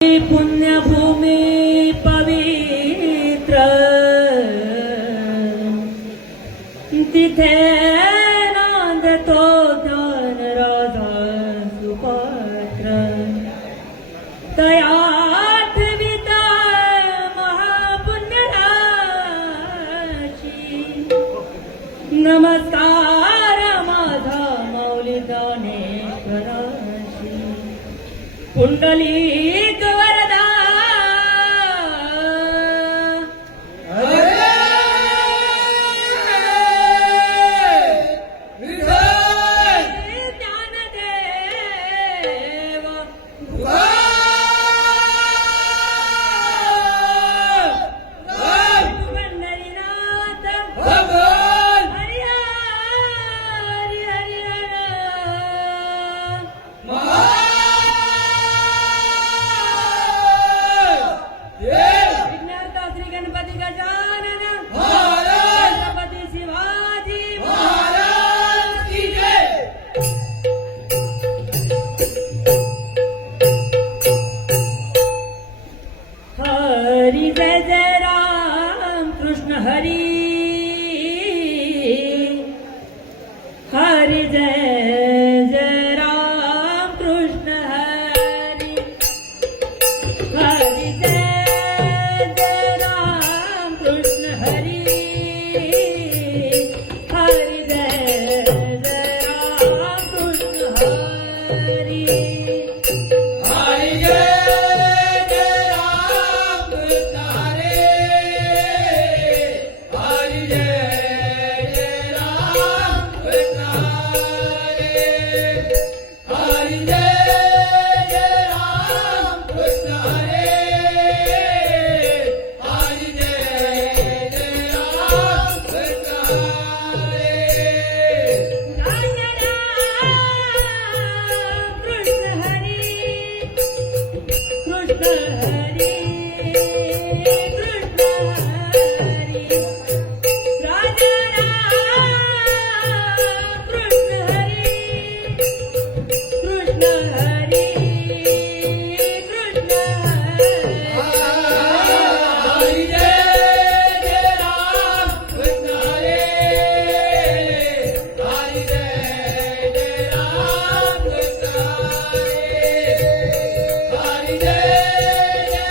पुण्यभूमी पवित्र तिथे नांदतो ज्ञान राजा सुपात्र तयात विता महापुण्य राशी नमस्कार माझा माऊली ज्ञानेश्वराशी पुंडलिक वरदा ज्ञानदेव पंढरीनाथ हरि हरि हरि विघ्नहर्ता श्री गणपती गजानन छत्रपती शिवाजी महाराज की जय। हरि जय जय राम कृष्ण हरी हरि जय जय राम कृष्ण हरी हरि जय जय राम कृष्ण हरी हरि जय जय राम कृष्ण हरी हरि जय जय राम कृष्ण हरे। हरि जय जय राम कृष्ण हरे। हरि जय जय राम कृष्ण हरे। हरि जय जय राम कृष्ण हरे। कृष्ण हरी कृष्ण हरी कृष्ण हरी राजा राम कृष्ण हरी कृष्ण हरी कृष्ण हरि जय जय राम कृष्ण हरे। हरि जय जय राम कृष्ण हरे। हरि जय जय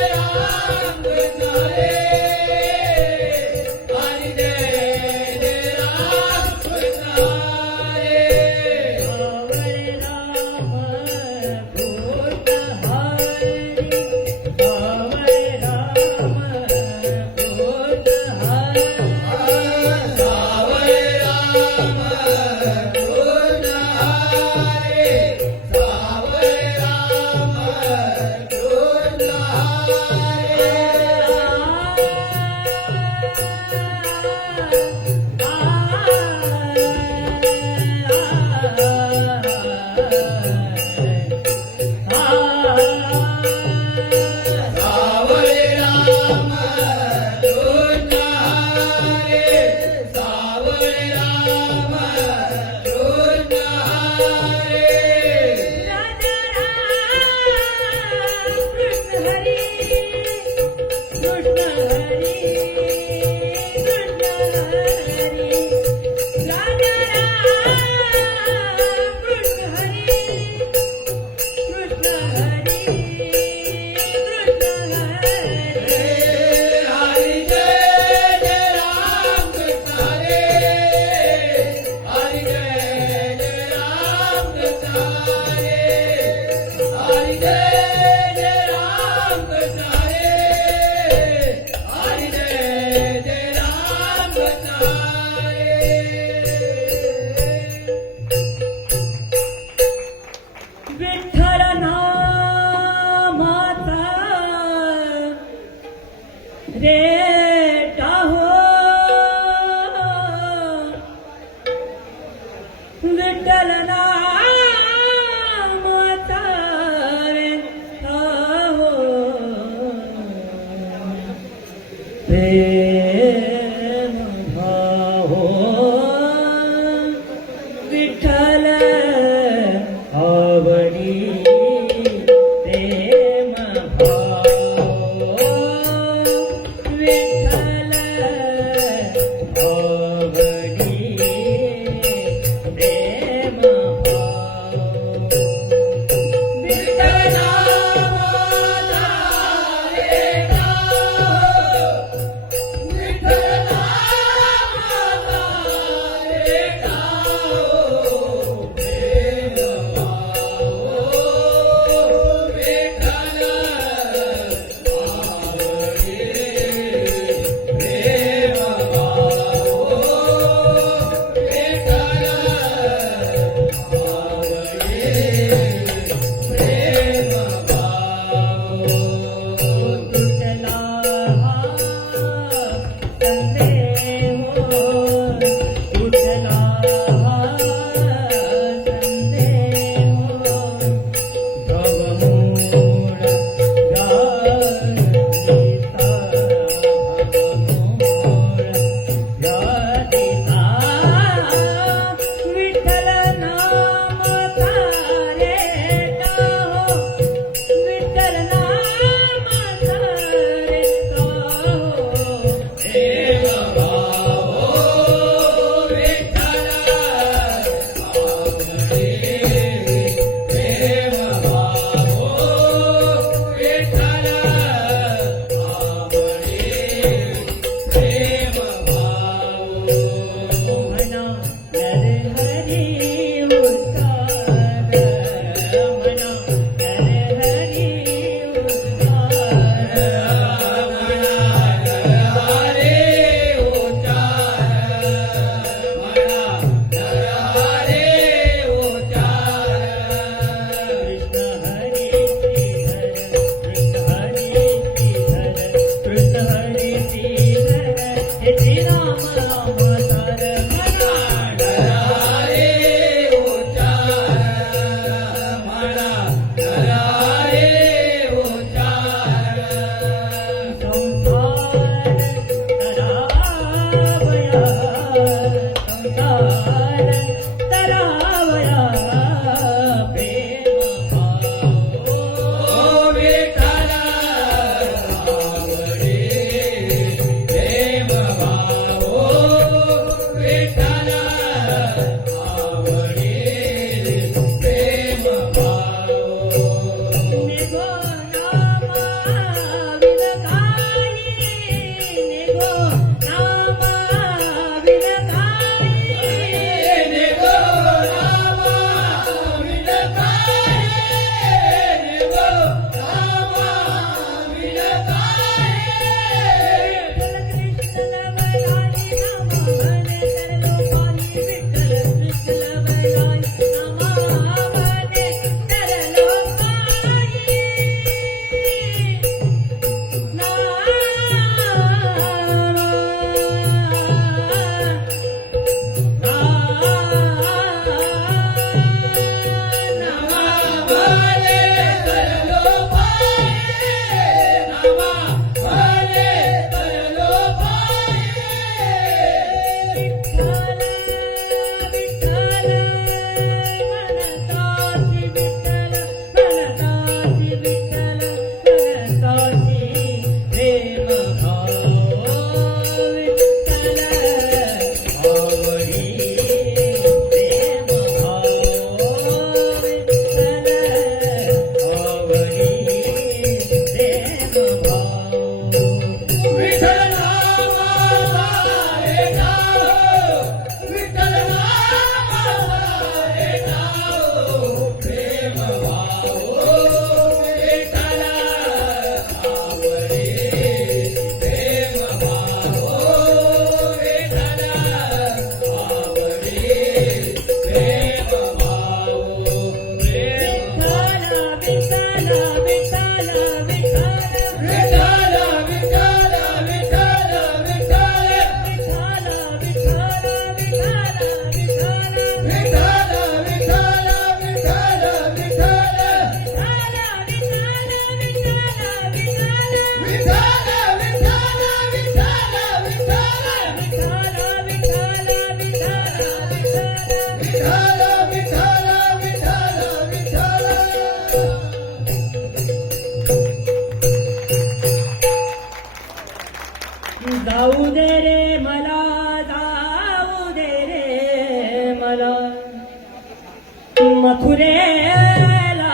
मथुरेला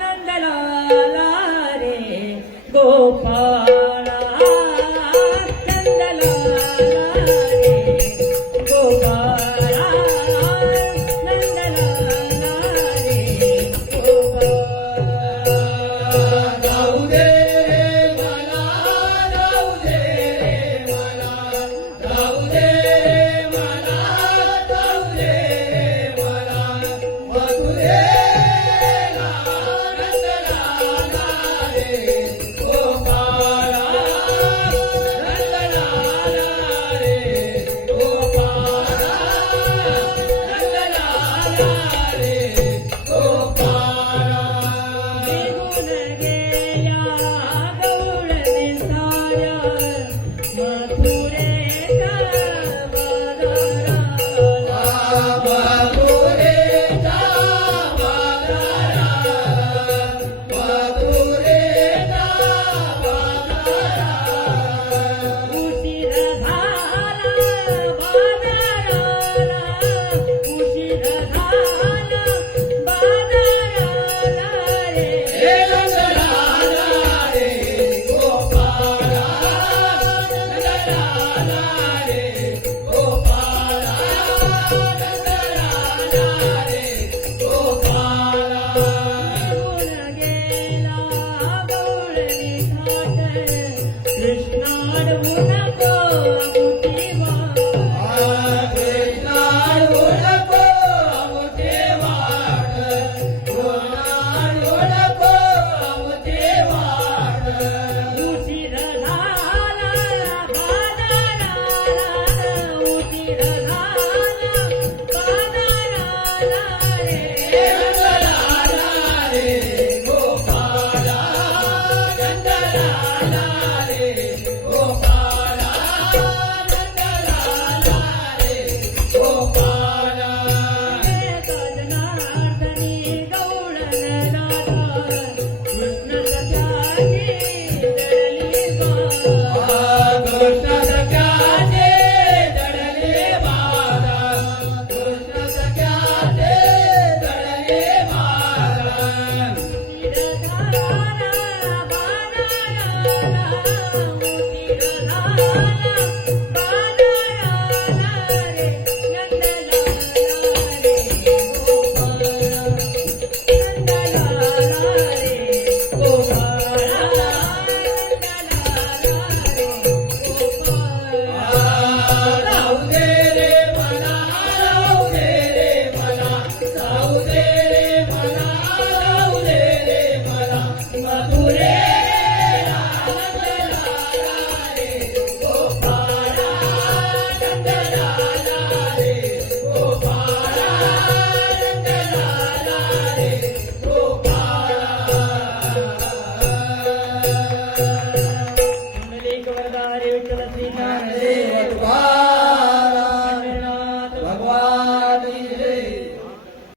नंदलाला रे गोपाळा नंदलाला रे गोपाळा नंदलाला रे गोपाळा जाऊ दे मला जाऊ दे मला जाऊ दे मला जाऊ दे मला मथुरेला नंदलाला रे गोपाळा नंदलाला रे गोपाळा नंदलाला रे गोपाळा निघून गेल्या गवळणी साऱ्या मथुरेच्या बाजाराला मथुरेचा बाजारा मथुरेचा बाजारा उशीर झाला बाजाराला उशीर झाला बाजाराला रे हे नंदलाला रे गोपाळा नंदलाला रे गोपाळा नंदलाला रे गोपाळा निघून गेला गवळणी घाट कृष्णाडवून